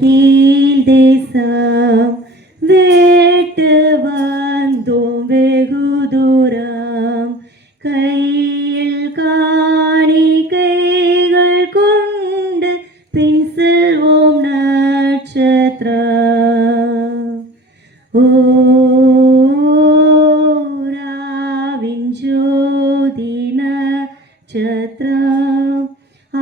கீழ் தேசம் வேட்டு வந்தோம் வெகு தூரம் கையில் காணிக்கைகள் கொண்டு பின் செல்வோம் நட்சத்திரம் ஓராவின் ஜோதி நட்சத்திரம்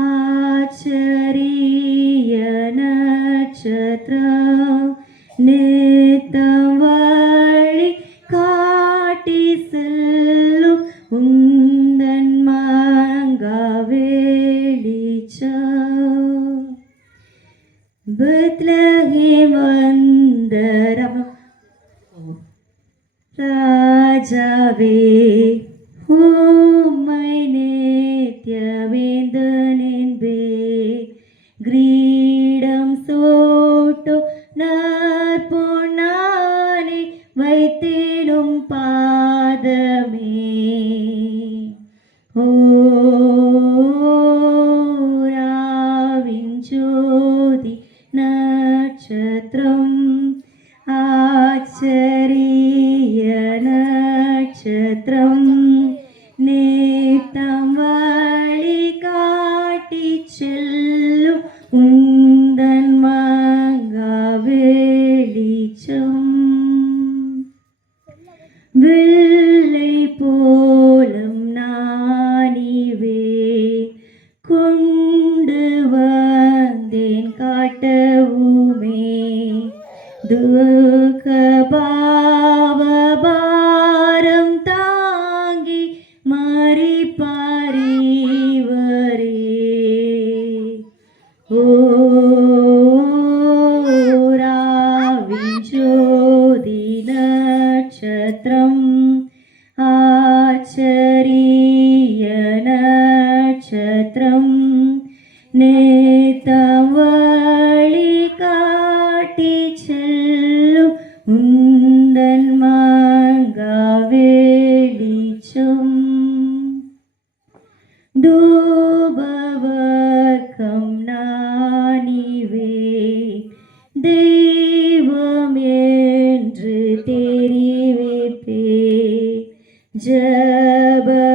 ஆச்சரிய நட்சத்திரம் நித்தம் வழி காட்டி செல்லும் உந்தன் மங்கா வெளிச்சம் பெத்லகேம் வந்த ராஜாவே உம்மை நித்திய வேந்தன் என்பே கிரீடம் சோட்டும் நற்பொன்னானே வைத்திடும் பாதமே ஓராவின் ஜோதி நட்சத்திரம் ஆச்சரிய நட்சத்திரம் நேத்தம் வழி காட்டி செல்லும் உந்தன் மங்கா வெளிச்சம் வெள்ளை போலும் நானிவே கொண்டு வந்தேன் காட்டவுமே துக்க பாவபாரம் தாங்கி மறிப்பாரிவரே ஓராவின் ஜோதி நட்சத்திரம் ஆச்சரிய நட்சத்திரம் நேத்தம் வழி காட்டி செல்லும் உந்தன் மங்கா வெளிச்சம் தூபவர்க்கம் நானிவே தெய்வம் என்று தெரிவிப்பே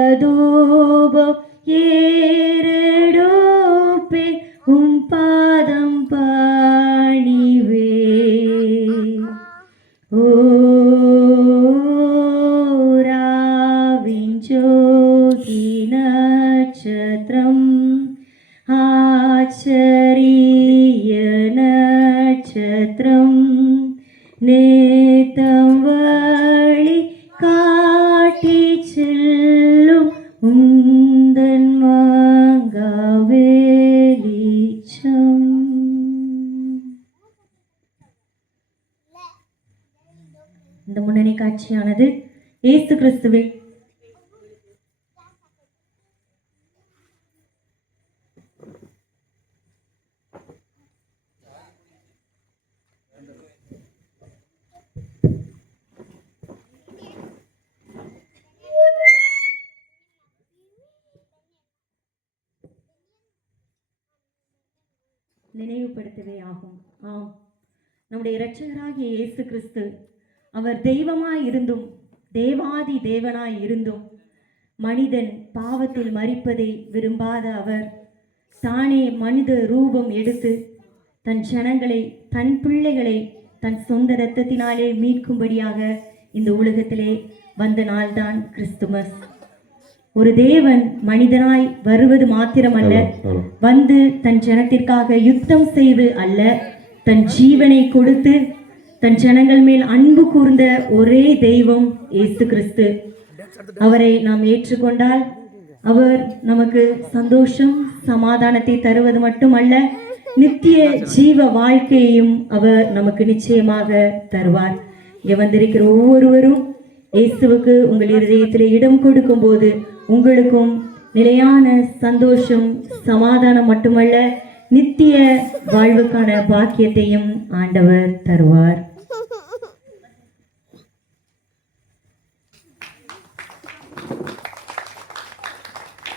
ஜபதூபம் ஏறெடுப்பே உம் பாதம் பணிவே ஓராவின் ஜோதி நட்சத்திரம் ஆச்சரிய நட்சத்திரம் நேத்தம் வழி காட்டி செல்லும் உந்தன் மங்கா வெளிச்சம். இந்த முன்னணி காட்சியானது இயேசு கிறிஸ்துவை நினைவுபடுத்தவே ஆகும். ஆம், நம்முடைய இரட்சகராகிய இயேசு கிறிஸ்து அவர் தெய்வமாய் இருந்தும் தேவாதி தேவனாய் இருந்தும் மனிதன் பாவத்தில் மரிப்பதை விரும்பாத அவர் தானே மனித ரூபம் எடுத்து தன் ஜனங்களை தன் பிள்ளைகளை தன் சொந்த இரத்தத்தினாலே மீட்கும்படியாக இந்த உலகத்திலே வந்த நாள்தான் கிறிஸ்துமஸ். ஒரு தேவன் மனிதனாய் வருவது மாத்திரமல்ல, வந்து தன் ஜனத்திற்காக யுத்தம் செய்து அல்ல, தன் ஜீவனை கொடுத்து தன் ஜனங்கள் மேல் அன்பு கூர்ந்த ஒரே தெய்வம் இயேசு கிறிஸ்து. அவரை நாம் ஏற்றுக்கொண்டால் அவர் நமக்கு சந்தோஷம் சமாதானத்தை தருவது மட்டுமல்ல, நித்திய ஜீவ வாழ்க்கையையும் அவர் நமக்கு நிச்சயமாக தருவார். இங்கே வந்திருக்கிற ஒவ்வொருவரும் இயேசுவுக்கு உங்கள் இருதயத்தில் இடம் கொடுக்கும் போது உங்களுக்கும் நிலையான சந்தோஷம் சமாதானம் மட்டுமல்ல, நித்திய வாழ்வுக்கான பாக்கியத்தையும் ஆண்டவர் தருவார்.